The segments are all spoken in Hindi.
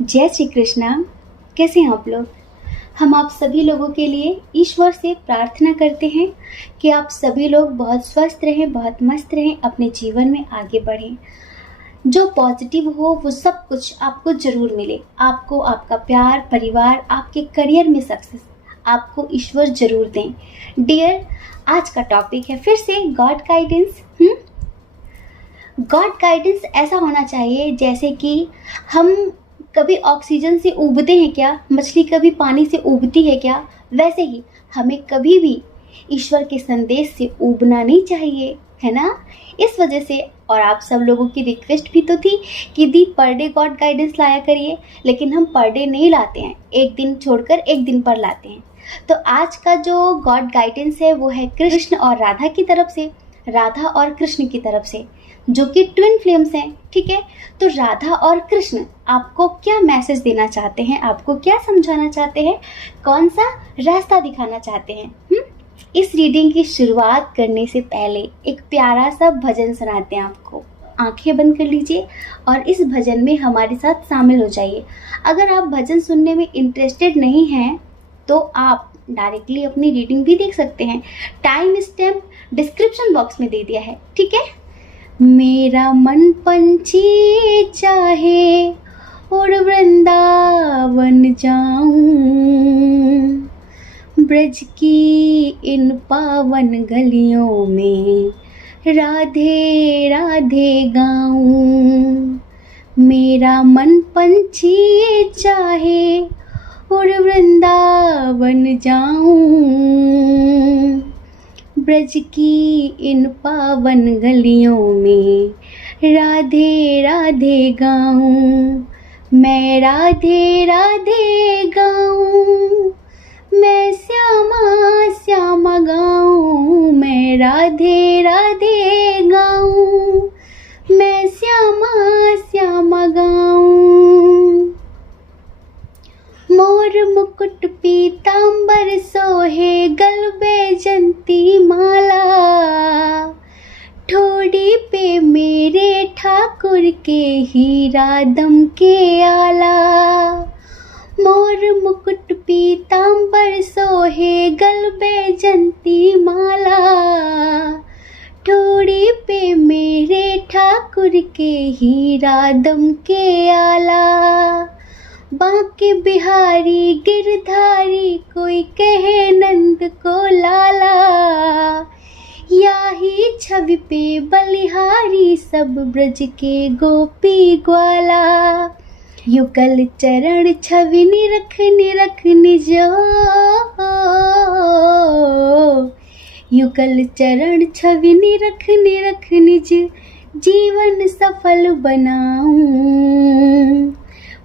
जय श्री कृष्णा। कैसे हैं आप लोग? हम आप सभी लोगों के लिए ईश्वर से प्रार्थना करते हैं कि आप सभी लोग बहुत स्वस्थ रहें, बहुत मस्त रहें, अपने जीवन में आगे बढ़ें। जो पॉजिटिव हो वो सब कुछ आपको ज़रूर मिले। आपको आपका प्यार, परिवार, आपके करियर में सक्सेस आपको ईश्वर ज़रूर दें। डियर, आज का टॉपिक है फिर से गॉड गाइडेंस। गॉड गाइडेंस ऐसा होना चाहिए जैसे कि हम कभी ऑक्सीजन से उबते हैं क्या, मछली कभी पानी से उबती है क्या, वैसे ही हमें कभी भी ईश्वर के संदेश से उबना नहीं चाहिए, है ना। इस वजह से और आप सब लोगों की रिक्वेस्ट भी तो थी कि दी पर डे गॉड गाइडेंस लाया करिए, लेकिन हम पर डे नहीं लाते हैं, एक दिन छोड़कर एक दिन पर लाते हैं। तो आज का जो गॉड गाइडेंस है वो है कृष्ण और राधा की तरफ से, राधा और कृष्ण की तरफ से, जो कि ट्विन फ्लेम्स हैं। ठीक है, तो राधा और कृष्ण आपको क्या मैसेज देना चाहते हैं, आपको क्या समझाना चाहते हैं, कौन सा रास्ता दिखाना चाहते हैं। इस रीडिंग की शुरुआत करने से पहले एक प्यारा सा भजन सुनाते हैं आपको। आंखें बंद कर लीजिए और इस भजन में हमारे साथ शामिल हो जाइए। अगर आप भजन सुनने में इंटरेस्टेड नहीं हैं तो आप डायरेक्टली अपनी रीडिंग भी देख सकते हैं। टाइम स्टैम्प डिस्क्रिप्शन बॉक्स में दे दिया है, ठीक है। मेरा मन पंछी चाहे और वृंदावन जाऊं, ब्रज की इन पावन गलियों में राधे राधे गाऊं। मेरा मन पंछी चाहे और वृंदावन जाऊं, ब्रज की इन पावन गलियों में राधे राधे गाऊं। मैं राधे राधे गाऊं, मैं श्यामा श्यामा गाऊं। मैं राधे राधे गाऊं, मैं श्यामा श्यामा गाऊं। मोर मुकुट पीतांबर सोहे, गल बैजंती माला, ठोड़ी पे मेरे ठाकुर के हीरा दमके आला। मोर मुकुट पीतांबर सोहे, गल बैजंती माला, ठोड़ी पे मेरे ठाकुर के हीरा दमके आला। बांके बिहारी गिरधारी, कोई कहे नंद को लाला, याही छवि पे बलिहारी, सब ब्रज के गोपी ग्वाला। युगल चरण छवि निरख निरख निजो, युगल चरण छवि निरख निरख निज, जीवन सफल बनाऊं।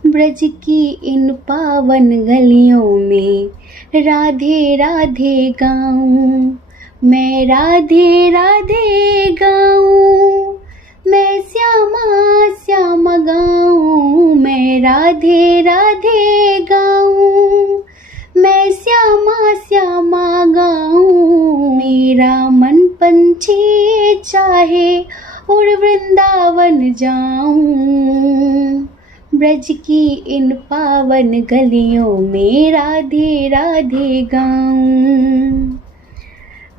ब्रज की इन पावन गलियों में राधे राधे गाऊं। मैं राधे राधे गाऊं, मैं श्यामा श्यामा गाऊं। मैं राधे राधे गाऊं, मैं श्यामा श्यामा गाऊं। मेरा मन पंछी चाहे और वृंदावन जाऊं, ब्रज की इन पावन गलियों में राधे राधे गाऊं।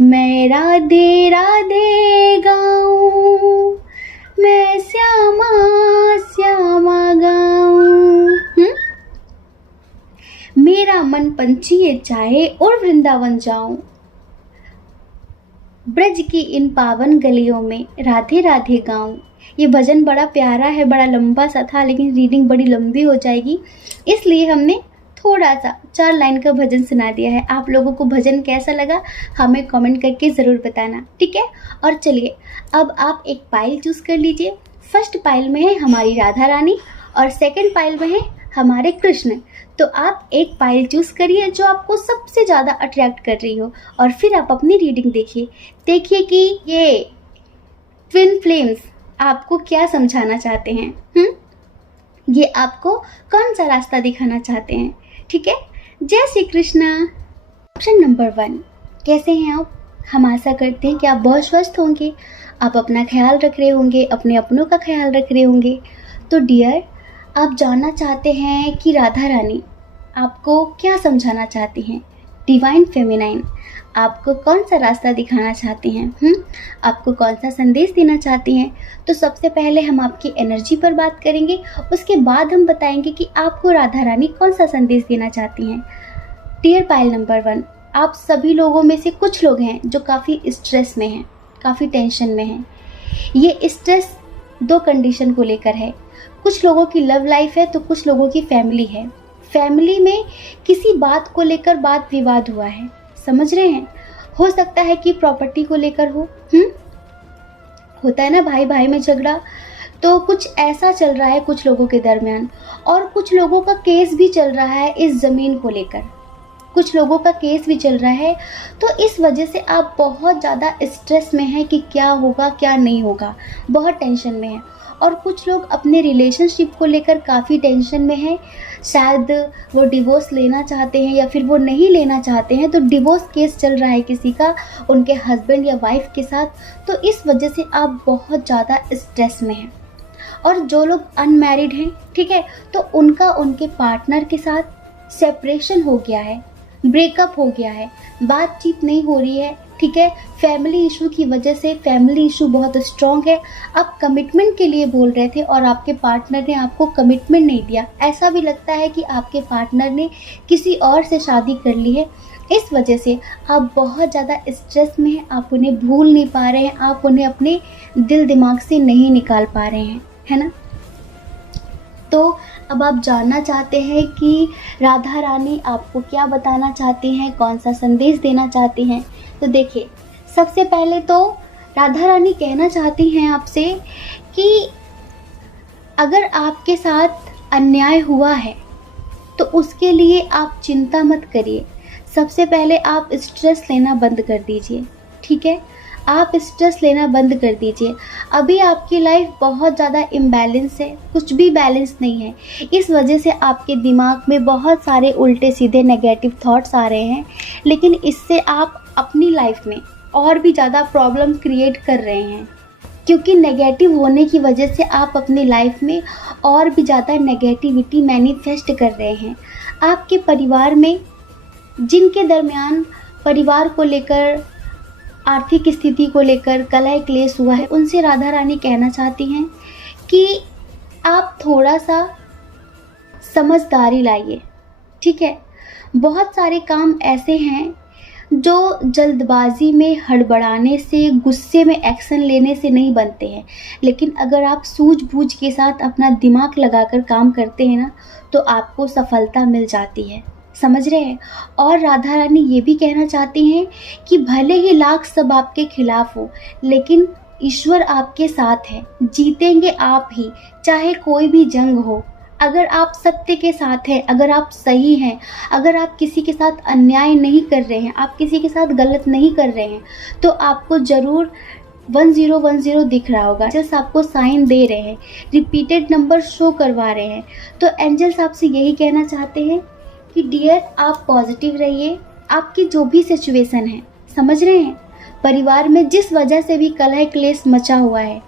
मैं राधे राधे गाऊं, मैं श्यामा श्यामा गाऊं। मेरा मन पंछी चाहे और वृंदावन जाऊं, ब्रज की इन पावन गलियों में राधे राधे गाऊं। ये भजन बड़ा प्यारा है, बड़ा लंबा सा था, लेकिन रीडिंग बड़ी लंबी हो जाएगी, इसलिए हमने थोड़ा सा 4 लाइन का भजन सुना दिया है। आप लोगों को भजन कैसा लगा हमें कमेंट करके ज़रूर बताना, ठीक है। और चलिए अब आप एक पाइल चूज़ कर लीजिए। फर्स्ट पाइल में है हमारी राधा रानी और सेकंड पाइल में है हमारे कृष्ण। तो आप एक पाइल चूज़ करिए जो आपको सबसे ज़्यादा अट्रैक्ट कर रही हो, और फिर आप अपनी रीडिंग देखिए कि ये ट्विन फ्लेम्स आपको क्या समझाना चाहते हैं। ये आपको कौन सा रास्ता दिखाना चाहते हैं, ठीक है। जय श्री कृष्णा। ऑप्शन नंबर 1, कैसे हैं आप? हम आशा करते हैं कि आप बहुत स्वस्थ होंगे, आप अपना ख्याल रख रहे होंगे, अपने अपनों का ख्याल रख रहे होंगे। तो डियर, आप जानना चाहते हैं कि राधा रानी आपको क्या समझाना चाहती हैं। डिवाइन फेमिनाइन आपको कौन सा रास्ता दिखाना चाहती हैं, आपको कौन सा संदेश देना चाहती हैं। तो सबसे पहले हम आपकी एनर्जी पर बात करेंगे, उसके बाद हम बताएंगे कि आपको राधा रानी कौन सा संदेश देना चाहती हैं। डियर पाइल नंबर 1, आप सभी लोगों में से कुछ लोग हैं जो काफ़ी स्ट्रेस में हैं, काफ़ी टेंशन में हैं। ये स्ट्रेस 2 कंडीशन को लेकर है। कुछ लोगों की लव लाइफ है तो कुछ लोगों की फैमिली है। फैमिली में किसी बात को लेकर वाद विवाद हुआ है, समझ रहे हैं। हो सकता है कि प्रॉपर्टी को लेकर हो, होता है ना भाई भाई में झगड़ा। तो कुछ ऐसा चल रहा है कुछ लोगों के दरमियान, और कुछ लोगों का केस भी चल रहा है इस ज़मीन को लेकर, कुछ लोगों का केस भी चल रहा है। तो इस वजह से आप बहुत ज़्यादा स्ट्रेस में हैं कि क्या होगा क्या नहीं होगा, बहुत टेंशन में हैं। और कुछ लोग अपने रिलेशनशिप को लेकर काफ़ी टेंशन में हैं, शायद वो डिवोर्स लेना चाहते हैं या फिर वो नहीं लेना चाहते हैं। तो डिवोर्स केस चल रहा है किसी का उनके हस्बैंड या वाइफ के साथ, तो इस वजह से आप बहुत ज़्यादा स्ट्रेस में हैं। और जो लोग अनमैरिड हैं, ठीक है, तो उनका उनके पार्टनर के साथ सेपरेशन हो गया है, ब्रेकअप हो गया है, बातचीत नहीं हो रही है, ठीक है। फैमिली इशू की वजह से फैमिली इशू बहुत स्ट्रॉन्ग है। आप कमिटमेंट के लिए बोल रहे थे और आपके पार्टनर ने आपको कमिटमेंट नहीं दिया। ऐसा भी लगता है कि आपके पार्टनर ने किसी और से शादी कर ली है। इस वजह से आप बहुत ज़्यादा स्ट्रेस में हैं, आप उन्हें भूल नहीं पा रहे हैं, आप उन्हें अपने दिल दिमाग से नहीं निकाल पा रहे हैं, है ना। तो अब आप जानना चाहते हैं कि राधा रानी आपको क्या बताना चाहती हैं, कौन सा संदेश देना चाहती हैं। तो देखिए, सबसे पहले तो राधा रानी कहना चाहती हैं आपसे कि अगर आपके साथ अन्याय हुआ है तो उसके लिए आप चिंता मत करिए। सबसे पहले आप स्ट्रेस लेना बंद कर दीजिए, ठीक है। आप स्ट्रेस लेना बंद कर दीजिए। अभी आपकी लाइफ बहुत ज़्यादा इम्बैलेंस है, कुछ भी बैलेंस नहीं है। इस वजह से आपके दिमाग में बहुत सारे उल्टे सीधे नेगेटिव थॉट्स आ रहे हैं, लेकिन इससे आप अपनी लाइफ में और भी ज़्यादा प्रॉब्लम क्रिएट कर रहे हैं, क्योंकि नेगेटिव होने की वजह से आप अपनी लाइफ में और भी ज़्यादा नेगेटिविटी मैनिफेस्ट कर रहे हैं। आपके परिवार में जिनके दरमियान परिवार को लेकर, आर्थिक स्थिति को लेकर कलह क्लेश हुआ है, उनसे राधा रानी कहना चाहती हैं कि आप थोड़ा सा समझदारी लाइए, ठीक है। बहुत सारे काम ऐसे हैं जो जल्दबाजी में, हड़बड़ाने से, गुस्से में एक्शन लेने से नहीं बनते हैं, लेकिन अगर आप सूझबूझ के साथ अपना दिमाग लगाकर काम करते हैं ना, तो आपको सफलता मिल जाती है, समझ रहे हैं। और राधा रानी ये भी कहना चाहती हैं कि भले ही लाख सब आपके खिलाफ हो, लेकिन ईश्वर आपके साथ है, जीतेंगे आप ही, चाहे कोई भी जंग हो। अगर आप सत्य के साथ हैं, अगर आप सही हैं, अगर आप किसी के साथ अन्याय नहीं कर रहे हैं, आप किसी के साथ गलत नहीं कर रहे हैं, तो आपको ज़रूर 1010 दिख रहा होगा। एंजल्स आपको साइन दे रहे हैं, रिपीटेड नंबर शो करवा रहे हैं। तो एंजल्स आपसे यही कहना चाहते हैं कि डियर, आप पॉजिटिव रहिए। आपकी जो भी सिचुएशन है, समझ रहे हैं, परिवार में जिस वजह से भी कलह क्लेश मचा हुआ है,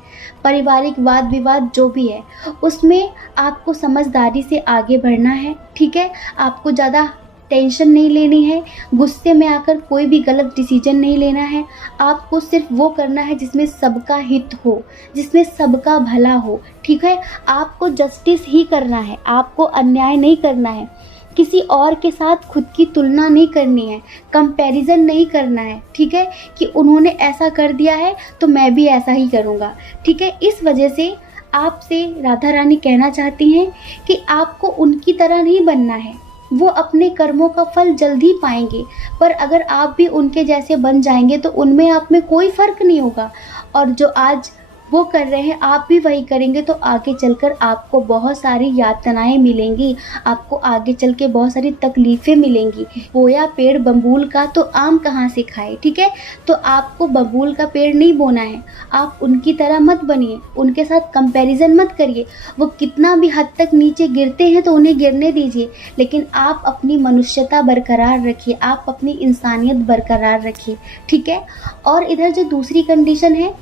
पारिवारिक वाद विवाद जो भी है, उसमें आपको समझदारी से आगे बढ़ना है, ठीक है। आपको ज़्यादा टेंशन नहीं लेनी है, गुस्से में आकर कोई भी गलत डिसीजन नहीं लेना है। आपको सिर्फ वो करना है जिसमें सबका हित हो, जिसमें सबका भला हो, ठीक है। आपको जस्टिस ही करना है, आपको अन्याय नहीं करना है, किसी और के साथ खुद की तुलना नहीं करनी है, कंपैरिजन नहीं करना है, ठीक है, कि उन्होंने ऐसा कर दिया है तो मैं भी ऐसा ही करूँगा, ठीक है। इस वजह से आपसे राधा रानी कहना चाहती हैं कि आपको उनकी तरह नहीं बनना है। वो अपने कर्मों का फल जल्द ही पाएंगे, पर अगर आप भी उनके जैसे बन जाएंगे तो उनमें आप में कोई फ़र्क नहीं होगा। और जो आज वो कर रहे हैं आप भी वही करेंगे, तो आगे चलकर आपको बहुत सारी यातनाएं मिलेंगी, आपको आगे चल के बहुत सारी तकलीफ़ें मिलेंगी। बोया पेड़ बबूल का तो आम कहाँ से खाए, ठीक है। तो आपको बबूल का पेड़ नहीं बोना है, आप उनकी तरह मत बनिए, उनके साथ कंपैरिजन मत करिए। वो कितना भी हद तक नीचे गिरते हैं तो उन्हें गिरने दीजिए, लेकिन आप अपनी मनुष्यता बरकरार रखिए, आप अपनी इंसानियत बरकरार रखिए, ठीक है। और इधर जो दूसरी कंडीशन है,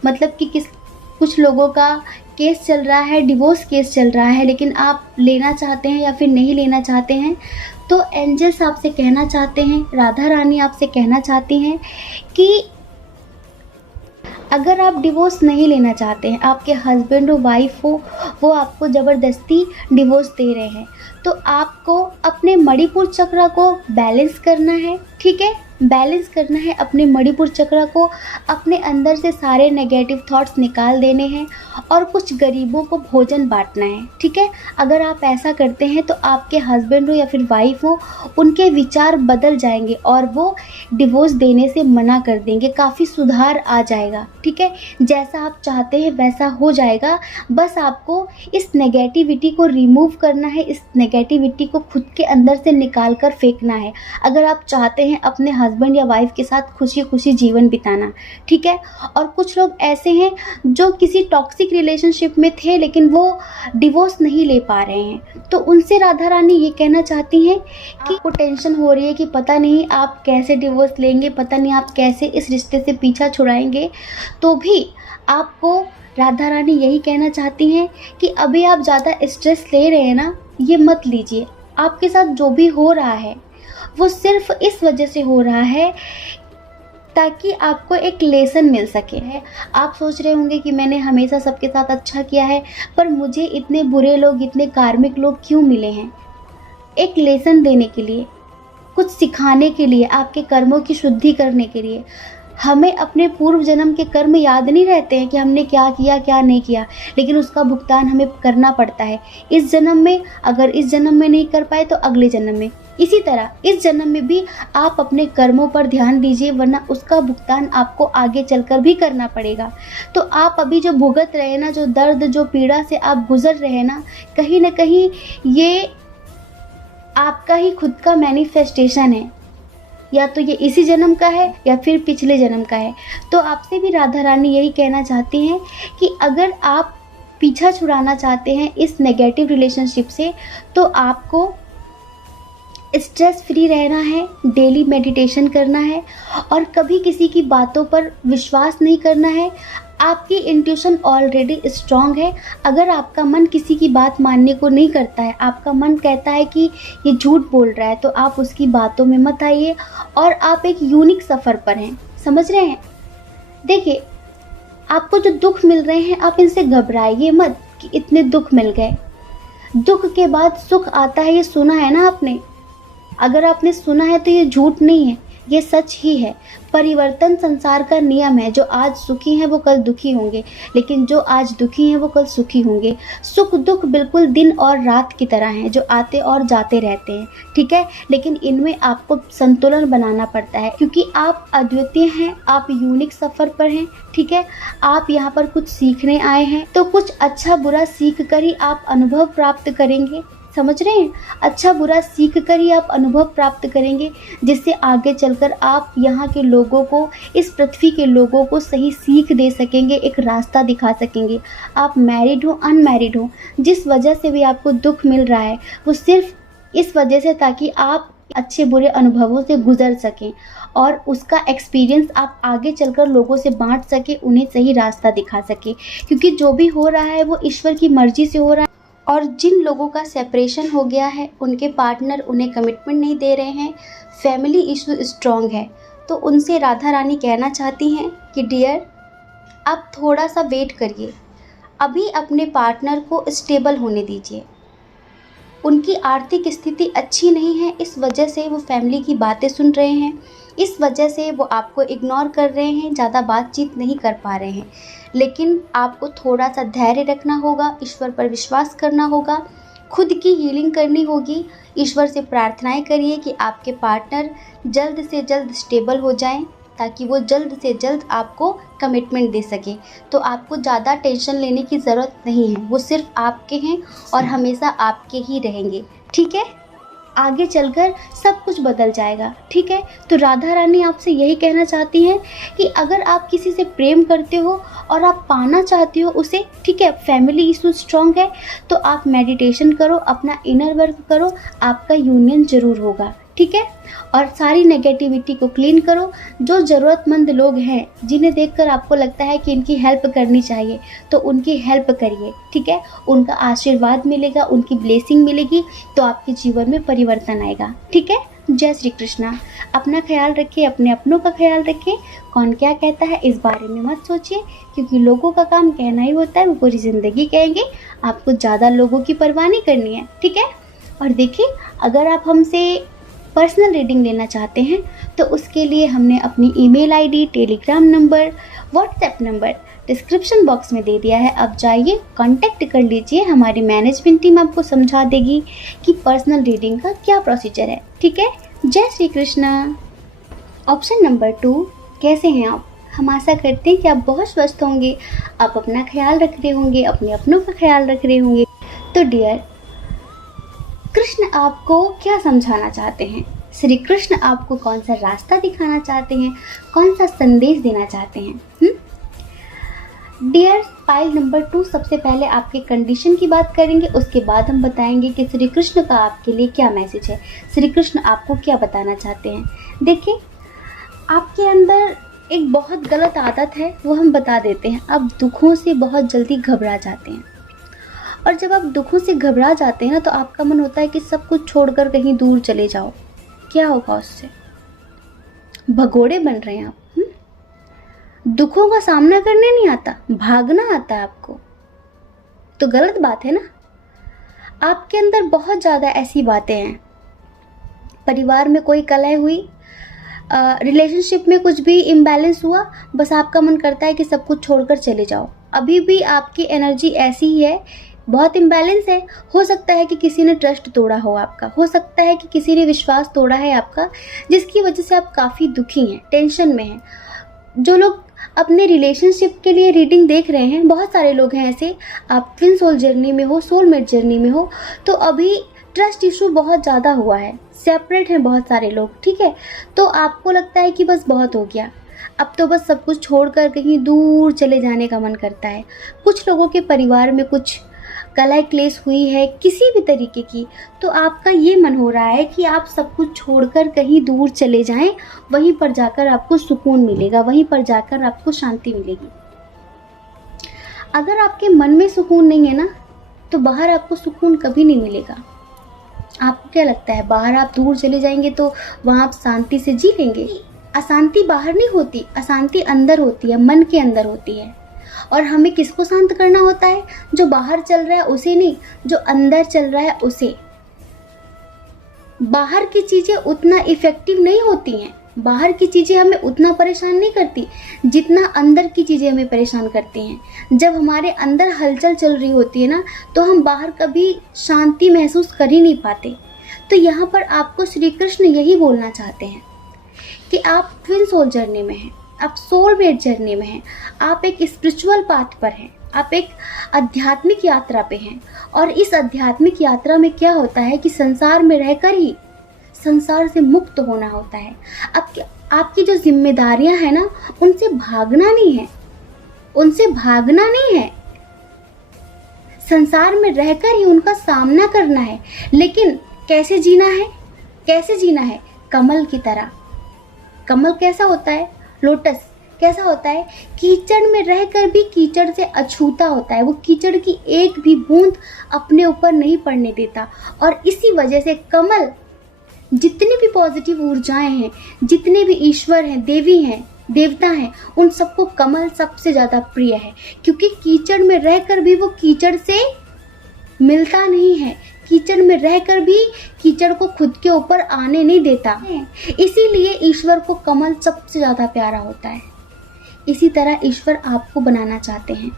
मतलब कि कुछ लोगों का केस चल रहा है, डिवोर्स केस चल रहा है, लेकिन आप लेना चाहते हैं या फिर नहीं लेना चाहते हैं, तो एंजल्स आपसे कहना चाहते हैं, राधा रानी आपसे कहना चाहती हैं कि अगर आप डिवोर्स नहीं लेना चाहते हैं, आपके हस्बैंड हो, वाइफ हो, वो आपको ज़बरदस्ती डिवोर्स दे रहे हैं, तो आपको अपने मणिपुर चक्र को बैलेंस करना है, ठीक है। बैलेंस करना है अपने मणिपुर चक्र को, अपने अंदर से सारे नेगेटिव थॉट्स निकाल देने हैं और कुछ गरीबों को भोजन बांटना है, ठीक है। अगर आप ऐसा करते हैं तो आपके हस्बैंड हो या फिर वाइफ हो, उनके विचार बदल जाएंगे और वो डिवोर्स देने से मना कर देंगे, काफ़ी सुधार आ जाएगा, ठीक है। जैसा आप चाहते हैं वैसा हो जाएगा। बस आपको इस नेगेटिविटी को रिमूव करना है, इस नेगेटिविटी को खुद के अंदर से निकाल कर फेंकना है, अगर आप चाहते हैं अपने हस्बैंड या वाइफ के साथ खुशी खुशी जीवन बिताना, ठीक है। और कुछ लोग ऐसे हैं जो किसी टॉक्सिक रिलेशनशिप में थे लेकिन वो डिवोर्स नहीं ले पा रहे हैं, तो उनसे राधा रानी ये कहना चाहती हैं कि आपको टेंशन हो रही है कि पता नहीं आप कैसे डिवोर्स लेंगे, पता नहीं आप कैसे इस रिश्ते से पीछा छुड़ाएंगे, तो भी आपको राधा रानी यही कहना चाहती हैं कि अभी आप ज़्यादा स्ट्रेस ले रहे हैं ना, ये मत लीजिए। आपके साथ जो भी हो रहा है वो सिर्फ इस वजह से हो रहा है ताकि आपको एक लेसन मिल सके है। आप सोच रहे होंगे कि मैंने हमेशा सबके साथ अच्छा किया है, पर मुझे इतने बुरे लोग, इतने कार्मिक लोग क्यों मिले हैं? एक लेसन देने के लिए, कुछ सिखाने के लिए, आपके कर्मों की शुद्धि करने के लिए। हमें अपने पूर्व जन्म के कर्म याद नहीं रहते हैं कि हमने क्या किया क्या नहीं किया, लेकिन उसका भुगतान हमें करना पड़ता है इस जन्म में। अगर इस जन्म में नहीं कर पाए तो अगले जन्म में। इसी तरह इस जन्म में भी आप अपने कर्मों पर ध्यान दीजिए, वरना उसका भुगतान आपको आगे चलकर भी करना पड़ेगा। तो आप अभी जो भुगत रहे हैं ना, जो दर्द, जो पीड़ा से आप गुजर रहे हैं ना कहीं ये आपका ही खुद का मैनिफेस्टेशन है, या तो ये इसी जन्म का है या फिर पिछले जन्म का है। तो आपसे भी राधा रानी यही कहना चाहती हैं कि अगर आप पीछा छुड़ाना चाहते हैं इस नेगेटिव रिलेशनशिप से, तो आपको स्ट्रेस फ्री रहना है, डेली मेडिटेशन करना है और कभी किसी की बातों पर विश्वास नहीं करना है। आपकी इंट्यूशन ऑलरेडी स्ट्रांग है। अगर आपका मन किसी की बात मानने को नहीं करता है, आपका मन कहता है कि ये झूठ बोल रहा है, तो आप उसकी बातों में मत आइए और आप एक यूनिक सफ़र पर हैं। समझ रहे हैं? देखिए, आपको जो दुख मिल रहे हैं आप इनसे घबराइए मत कि इतने दुख मिल गए। दुख के बाद सुख आता है, ये सुना है ना आपने? अगर आपने सुना है तो ये झूठ नहीं है, ये सच ही है। परिवर्तन संसार का नियम है। जो आज सुखी हैं वो कल दुखी होंगे, लेकिन जो आज दुखी हैं वो कल सुखी होंगे। सुख दुख बिल्कुल दिन और रात की तरह हैं, जो आते और जाते रहते हैं, ठीक है। लेकिन इनमें आपको संतुलन बनाना पड़ता है, क्योंकि आप अद्वितीय हैं, आप यूनिक सफ़र पर हैं, ठीक है। आप यहाँ पर कुछ सीखने आए हैं, तो कुछ अच्छा बुरा सीख कर ही आप अनुभव प्राप्त करेंगे। समझ रहे हैं? अच्छा बुरा सीख कर ही आप अनुभव प्राप्त करेंगे, जिससे आगे चलकर आप यहाँ के लोगों को, इस पृथ्वी के लोगों को सही सीख दे सकेंगे, एक रास्ता दिखा सकेंगे। आप मैरिड हो, अनमैरिड हो, जिस वजह से भी आपको दुख मिल रहा है वो सिर्फ इस वजह से ताकि आप अच्छे बुरे अनुभवों से गुजर सकें और उसका एक्सपीरियंस आप आगे चलकर लोगों से बांट सके, उन्हें सही रास्ता दिखा सके। क्योंकि जो भी हो रहा है वो ईश्वर की मर्जी से हो रहा है। और जिन लोगों का सेपरेशन हो गया है, उनके पार्टनर उन्हें कमिटमेंट नहीं दे रहे हैं, फैमिली इशू स्ट्रॉन्ग है, तो उनसे राधा रानी कहना चाहती हैं कि डियर, आप थोड़ा सा वेट करिए, अभी अपने पार्टनर को स्टेबल होने दीजिए। उनकी आर्थिक स्थिति अच्छी नहीं है, इस वजह से वो फैमिली की बातें सुन रहे हैं, इस वजह से वो आपको इग्नोर कर रहे हैं, ज़्यादा बातचीत नहीं कर पा रहे हैं। लेकिन आपको थोड़ा सा धैर्य रखना होगा, ईश्वर पर विश्वास करना होगा, खुद की हीलिंग करनी होगी। ईश्वर से प्रार्थनाएं करिए कि आपके पार्टनर जल्द से जल्द स्टेबल हो जाएं, ताकि वो जल्द से जल्द आपको कमिटमेंट दे सके। तो आपको ज़्यादा टेंशन लेने की ज़रूरत नहीं है, वो सिर्फ आपके हैं और हमेशा आपके ही रहेंगे, ठीक है। आगे चलकर सब कुछ बदल जाएगा, ठीक है। तो राधा रानी आपसे यही कहना चाहती हैं कि अगर आप किसी से प्रेम करते हो और आप पाना चाहते हो उसे, ठीक है, फैमिली इशू स्ट्रॉन्ग है, तो आप मेडिटेशन करो, अपना इनर वर्क करो, आपका यूनियन ज़रूर होगा, ठीक है। और सारी नेगेटिविटी को क्लीन करो। जो ज़रूरतमंद लोग हैं जिन्हें देखकर आपको लगता है कि इनकी हेल्प करनी चाहिए, तो उनकी हेल्प करिए, ठीक है। उनका आशीर्वाद मिलेगा, उनकी ब्लेसिंग मिलेगी, तो आपके जीवन में परिवर्तन आएगा, ठीक है। जय श्री कृष्णा। अपना ख्याल रखिए, अपने अपनों का ख्याल रखिए। कौन क्या कहता है इस बारे में मत सोचिए, क्योंकि लोगों का काम कहना ही होता है, वो पूरी ज़िंदगी कहेंगे। आपको ज़्यादा लोगों की परवाह नहीं करनी है, ठीक है। और देखिए, अगर आप हमसे पर्सनल रीडिंग लेना चाहते हैं तो उसके लिए हमने अपनी email ID, Telegram number, WhatsApp number description box में दे दिया है। अब जाइए, कांटेक्ट कर लीजिए, हमारी मैनेजमेंट टीम आपको समझा देगी कि पर्सनल रीडिंग का क्या प्रोसीजर है, ठीक है। जय श्री कृष्णा। ऑप्शन नंबर 2, कैसे हैं आप? हम आशा करते हैं कि आप बहुत स्वस्थ होंगे, आप अपना ख्याल रख रहे होंगे, अपने अपनों का ख्याल रख रहे होंगे। तो डियर, कृष्ण आपको क्या समझाना चाहते हैं? श्री कृष्ण आपको कौन सा रास्ता दिखाना चाहते हैं, कौन सा संदेश देना चाहते हैं? डियर पाइल नंबर 2, सबसे पहले आपके कंडीशन की बात करेंगे, उसके बाद हम बताएंगे कि श्री कृष्ण का आपके लिए क्या मैसेज है, श्री कृष्ण आपको क्या बताना चाहते हैं। देखिए, आपके अंदर एक बहुत गलत आदत है, वो हम बता देते हैं। आप दुखों से बहुत जल्दी घबरा जाते हैं, और जब आप दुखों से घबरा जाते हैं ना, तो आपका मन होता है कि सब कुछ छोड़कर कहीं दूर चले जाओ। क्या होगा उससे? भगोड़े बन रहे हैं आप। दुखों का सामना करने नहीं आता, भागना आता है आपको, तो गलत बात है ना। आपके अंदर बहुत ज़्यादा ऐसी बातें हैं, परिवार में कोई कलह हुई, रिलेशनशिप में कुछ भी इम्बैलेंस हुआ, बस आपका मन करता है कि सब कुछ छोड़कर चले जाओ। अभी भी आपकी एनर्जी ऐसी ही है, बहुत इम्बैलेंस है। हो सकता है कि किसी ने ट्रस्ट तोड़ा हो आपका, हो सकता है कि किसी ने विश्वास तोड़ा है आपका, जिसकी वजह से आप काफ़ी दुखी हैं, टेंशन में हैं। जो लोग अपने रिलेशनशिप के लिए रीडिंग देख रहे हैं, बहुत सारे लोग हैं ऐसे, आप ट्विन सोल जर्नी में हो, सोलमेट जर्नी में हो, तो अभी ट्रस्ट इशू बहुत ज़्यादा हुआ है, सेपरेट हैं बहुत सारे लोग, ठीक है। तो आपको लगता है कि बस बहुत हो गया, अब तो बस सब कुछ छोड़कर कहीं दूर चले जाने का मन करता है। कुछ लोगों के परिवार में कुछ कलह क्लेश हुई है किसी भी तरीके की, तो आपका ये मन हो रहा है कि आप सब कुछ छोड़कर कहीं दूर चले जाएं, वहीं पर जाकर आपको सुकून मिलेगा, वहीं पर जाकर आपको शांति मिलेगी। अगर आपके मन में सुकून नहीं है ना, तो बाहर आपको सुकून कभी नहीं मिलेगा। आपको क्या लगता है, बाहर आप दूर चले जाएंगे तो वहाँ आप शांति से जी लेंगे? अशांति बाहर नहीं होती, अशांति अंदर होती है, मन के अंदर होती है। और हमें किसको शांत करना होता है? जो बाहर चल रहा है उसे नहीं, जो अंदर चल रहा है उसे। बाहर की चीज़ें उतना इफ़ेक्टिव नहीं होती हैं, बाहर की चीज़ें हमें उतना परेशान नहीं करती जितना अंदर की चीज़ें हमें परेशान करती हैं। जब हमारे अंदर हलचल चल रही होती है ना, तो हम बाहर कभी शांति महसूस कर ही नहीं पाते। तो यहाँ पर आपको श्री कृष्ण यही बोलना चाहते हैं कि आप ट्विन सोल जर्नी में हैं, आप सोलमेट जर्नी में हैं, आप एक स्पिरिचुअल पाथ पर हैं, आप एक आध्यात्मिक यात्रा पे हैं। और इस आध्यात्मिक यात्रा में क्या होता है कि संसार में रहकर ही संसार से मुक्त होना होता है। आपकी जो जिम्मेदारियां हैं ना, उनसे भागना नहीं है, उनसे भागना नहीं है, संसार में रहकर ही उनका सामना करना है। लेकिन कैसे जीना है? कैसे जीना है? कमल की तरह। कमल कैसा होता है? लोटस कैसा होता है? कीचड़ में रहकर भी कीचड़ से अछूता होता है, वो कीचड़ की एक भी बूंद अपने ऊपर नहीं पड़ने देता। और इसी वजह से कमल, जितनी भी पॉजिटिव ऊर्जाएं हैं, जितने भी ईश्वर हैं, देवी हैं, देवता हैं, उन सबको कमल सबसे ज़्यादा प्रिय है, क्योंकि कीचड़ में रहकर भी वो कीचड़ से मिलता नहीं है, कीचड़ में रहकर भी कीचड़ को खुद के ऊपर आने नहीं देता। इसीलिए ईश्वर को कमल सबसे ज़्यादा प्यारा होता है। इसी तरह ईश्वर आपको बनाना चाहते हैं।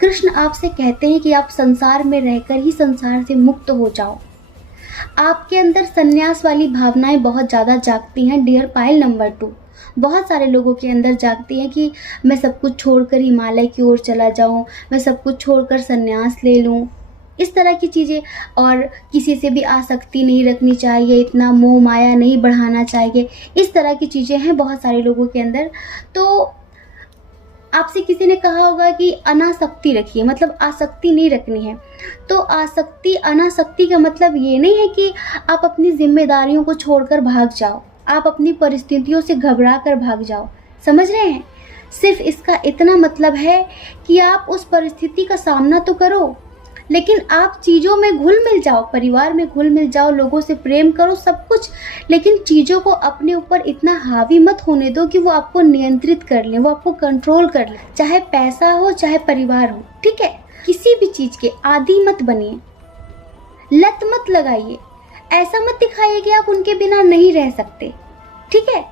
कृष्ण आपसे कहते हैं कि आप संसार में रहकर ही संसार से मुक्त हो जाओ। आपके अंदर संन्यास वाली भावनाएं बहुत ज़्यादा जागती हैं डियर पाइल नंबर 2। बहुत सारे लोगों के अंदर जागती हैं कि मैं सब कुछ छोड़कर हिमालय की ओर चला जाऊं, मैं सब कुछ छोड़कर संन्यास ले लूं, इस तरह की चीज़ें। और किसी से भी आसक्ति नहीं रखनी चाहिए, इतना मोह माया नहीं बढ़ाना चाहिए, इस तरह की चीज़ें हैं बहुत सारे लोगों के अंदर। तो आपसे किसी ने कहा होगा कि अनासक्ति रखिए, मतलब आसक्ति नहीं रखनी है। तो आसक्ति अनासक्ति का मतलब ये नहीं है कि आप अपनी जिम्मेदारियों को छोड़कर भाग जाओ, आप अपनी परिस्थितियों से घबरा कर भाग जाओ, समझ रहे हैं। सिर्फ इसका इतना मतलब है कि आप उस परिस्थिति का सामना तो करो, लेकिन आप चीज़ों में घुल मिल जाओ, परिवार में घुल मिल जाओ, लोगों से प्रेम करो, सब कुछ, लेकिन चीज़ों को अपने ऊपर इतना हावी मत होने दो कि वो आपको नियंत्रित कर लें, वो आपको कंट्रोल कर लें। चाहे पैसा हो, चाहे परिवार हो, ठीक है। किसी भी चीज़ के आदी मत बनिए, लत मत लगाइए, ऐसा मत दिखाइए कि आप उनके बिना नहीं रह सकते, ठीक है।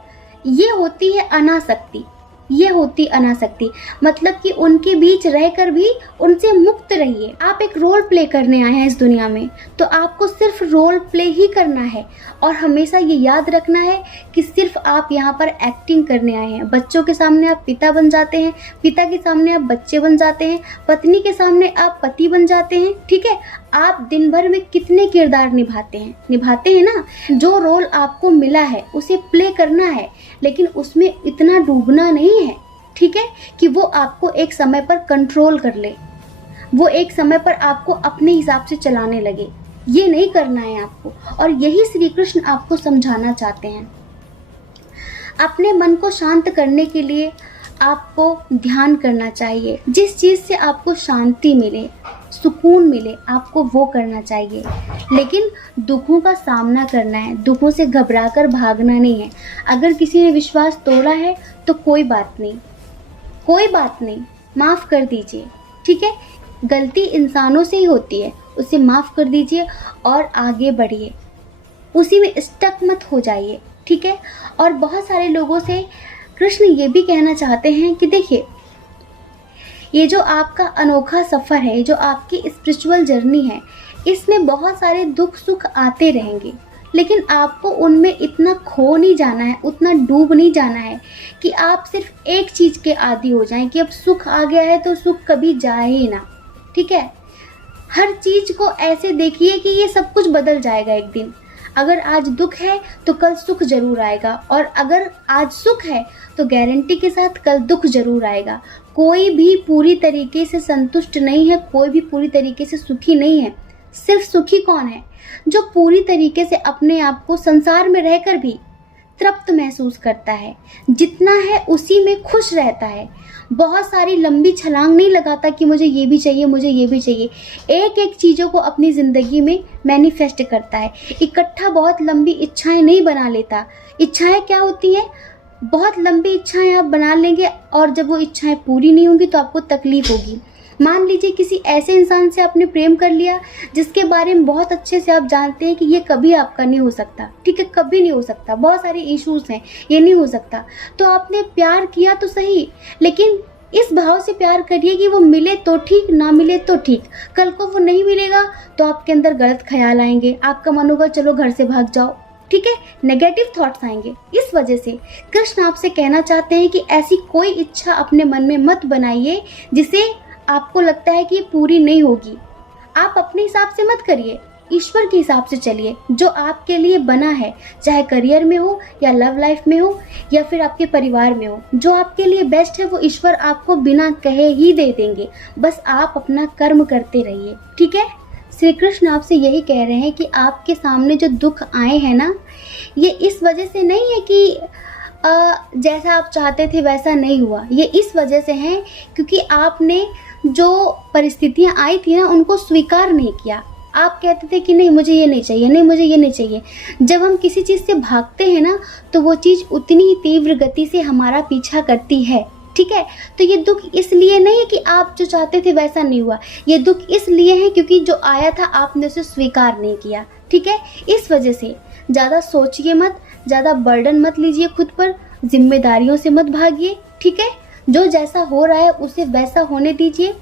ये होती है अनासक्ति, ये होती अनासक्ति, मतलब कि उनके बीच रहकर भी उनसे मुक्त रहिए। आप एक रोल प्ले करने आए हैं इस दुनिया में, तो आपको सिर्फ रोल प्ले ही करना है, और हमेशा ये याद रखना है कि सिर्फ आप यहाँ पर एक्टिंग करने आए हैं। बच्चों के सामने आप पिता बन जाते हैं, पिता के सामने आप बच्चे बन जाते हैं, पत्नी के सामने आप पति बन जाते हैं, ठीक है। आप दिन भर में कितने किरदार निभाते हैं ना। जो रोल आपको मिला है उसे प्ले करना है, लेकिन उसमें इतना डूबना नहीं है, ठीक है, कि वो आपको एक समय पर कंट्रोल कर ले, वो एक समय पर आपको अपने हिसाब से चलाने लगे। ये नहीं करना है आपको, और यही श्री कृष्ण आपको समझाना चाहते हैं। अपने मन को शांत करने के लिए आपको ध्यान करना चाहिए। जिस चीज़ से आपको शांति मिले, सुकून मिले, आपको वो करना चाहिए। लेकिन दुखों का सामना करना है, दुखों से घबराकर भागना नहीं है। अगर किसी ने विश्वास तोड़ा है तो कोई बात नहीं, माफ़ कर दीजिए, ठीक है। गलती इंसानों से ही होती है, उसे माफ़ कर दीजिए और आगे बढ़िए, उसी में स्टक मत हो जाइए, ठीक है। और बहुत सारे लोगों से कृष्ण ये भी कहना चाहते हैं कि देखिए, ये जो आपका अनोखा सफ़र है, जो आपकी स्पिरिचुअल जर्नी है, इसमें बहुत सारे दुख सुख आते रहेंगे, लेकिन आपको उनमें इतना खो नहीं जाना है, उतना डूब नहीं जाना है कि आप सिर्फ एक चीज़ के आदी हो जाएं कि अब सुख आ गया है तो सुख कभी जाए ही ना, ठीक है। हर चीज़ को ऐसे देखिए कि ये सब कुछ बदल जाएगा एक दिन। अगर आज दुख है तो कल सुख जरूर आएगा, और अगर आज सुख है तो गारंटी के साथ कल दुख जरूर आएगा। कोई भी पूरी तरीके से संतुष्ट नहीं है, कोई भी पूरी तरीके से सुखी नहीं है। सिर्फ सुखी कौन है? जो पूरी तरीके से अपने आप को संसार में रहकर भी तृप्त महसूस करता है, जितना है उसी में खुश रहता है। बहुत सारी लंबी छलांग नहीं लगाता कि मुझे ये भी चाहिए, मुझे ये भी चाहिए। एक एक चीज़ों को अपनी ज़िंदगी में मैनिफेस्ट करता है। इकट्ठा बहुत लंबी इच्छाएं नहीं बना लेता। इच्छाएं क्या होती हैं? बहुत लंबी इच्छाएं आप बना लेंगे, और जब वो इच्छाएं पूरी नहीं होंगी तो आपको तकलीफ होगी। मान लीजिए किसी ऐसे इंसान से आपने प्रेम कर लिया जिसके बारे में बहुत अच्छे से आप जानते हैं कि ये कभी आपका नहीं हो सकता, ठीक है, कभी नहीं हो सकता, बहुत सारे इश्यूज हैं, ये नहीं हो सकता। तो आपने प्यार किया तो सही, लेकिन इस भाव से प्यार करिए कि वो मिले तो ठीक, ना मिले तो ठीक। कल को वो नहीं मिलेगा तो आपके अंदर गलत ख्याल आएंगे, आपका मन होगा चलो घर से भाग जाओ, ठीक है, नेगेटिव थॉट्स आएंगे। इस वजह से कृष्ण आपसे कहना चाहते हैं कि ऐसी कोई इच्छा अपने मन में मत बनाइए जिसे आपको लगता है कि ये पूरी नहीं होगी। आप अपने हिसाब से मत करिए, ईश्वर के हिसाब से चलिए। जो आपके लिए बना है, चाहे करियर में हो या लव लाइफ में हो या फिर आपके परिवार में हो, जो आपके लिए बेस्ट है वो ईश्वर आपको बिना कहे ही दे देंगे। बस आप अपना कर्म करते रहिए, ठीक है। श्री कृष्ण आपसे यही कह रहे हैं कि आपके सामने जो दुख आए हैं ना, ये इस वजह से नहीं है कि जैसा आप चाहते थे वैसा नहीं हुआ। ये इस वजह से है क्योंकि आपने जो परिस्थितियां आई थी ना, उनको स्वीकार नहीं किया। आप कहते थे कि नहीं मुझे ये नहीं चाहिए, नहीं मुझे ये नहीं चाहिए। जब हम किसी चीज़ से भागते हैं ना, तो वो चीज़ उतनी ही तीव्र गति से हमारा पीछा करती है, ठीक है। तो ये दुख इसलिए नहीं है कि आप जो चाहते थे वैसा नहीं हुआ, ये दुख इसलिए है क्योंकि जो आया था आपने उसे स्वीकार नहीं किया, ठीक है। इस वजह से ज़्यादा सोचिए मत, ज़्यादा बर्डन मत लीजिए खुद पर, जिम्मेदारियों से मत भागिए, ठीक है। जो जैसा हो रहा है उसे वैसा होने दीजिए।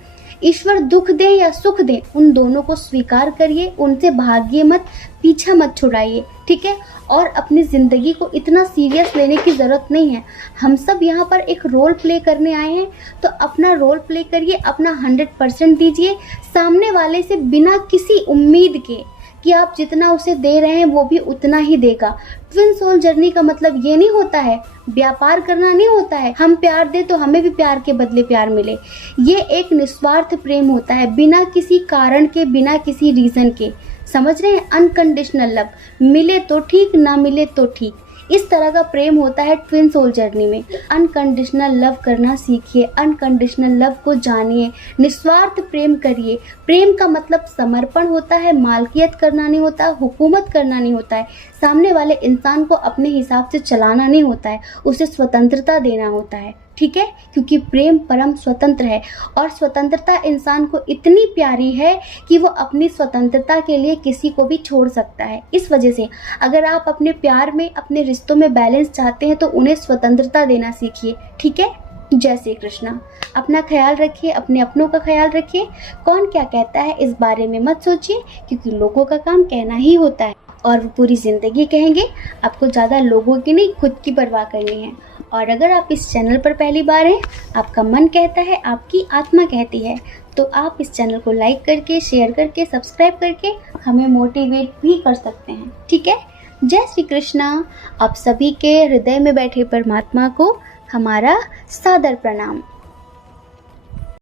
ईश्वर दुख दे या सुख दे, उन दोनों को स्वीकार करिए, उनसे भागिए मत, पीछा मत छुड़ाइए, ठीक है। और अपनी ज़िंदगी को इतना सीरियस लेने की ज़रूरत नहीं है। हम सब यहाँ पर एक रोल प्ले करने आए हैं, तो अपना रोल प्ले करिए, अपना 100% दीजिए सामने वाले से, बिना किसी उम्मीद के कि आप जितना उसे दे रहे हैं वो भी उतना ही देगा। ट्विन सोल जर्नी का मतलब ये नहीं होता है, व्यापार करना नहीं होता है, हम प्यार दे तो हमें भी प्यार के बदले प्यार मिले। ये एक निस्वार्थ प्रेम होता है, बिना किसी कारण के, बिना किसी रीज़न के। समझ रहे हैं? अनकंडीशनल लव, मिले तो ठीक, ना मिले तो ठीक, इस तरह का प्रेम होता है ट्विन सोल जर्नी में। अनकंडीशनल लव करना सीखिए, अनकंडीशनल लव को जानिए, निस्वार्थ प्रेम करिए। प्रेम का मतलब समर्पण होता है, मालकियत करना नहीं होता, हुकूमत करना नहीं होता है, सामने वाले इंसान को अपने हिसाब से चलाना नहीं होता है, उसे स्वतंत्रता देना होता है। ठीक है? क्योंकि प्रेम परम स्वतंत्र है और स्वतंत्रता इंसान को इतनी प्यारी है कि वो अपनी स्वतंत्रता के लिए किसी को भी छोड़ सकता है। इस वजह से अगर आप अपने प्यार में, अपने रिश्तों में बैलेंस चाहते हैं तो उन्हें स्वतंत्रता देना सीखिए। ठीक है? जय श्री कृष्णा। अपना ख्याल रखिए, अपने अपनों का ख्याल रखिए। कौन क्या कहता है इस बारे में मत सोचिए, क्योंकि लोगों का काम कहना ही होता है और वो पूरी ज़िंदगी कहेंगे। आपको ज़्यादा लोगों की नहीं, खुद की परवाह करनी है। और अगर आप इस चैनल पर पहली बार हैं, आपका मन कहता है, आपकी आत्मा कहती है, तो आप इस चैनल को लाइक करके, शेयर करके, सब्सक्राइब करके हमें मोटिवेट भी कर सकते हैं। ठीक है? जय श्री कृष्णा। आप सभी के हृदय में बैठे परमात्मा को हमारा सादर प्रणाम।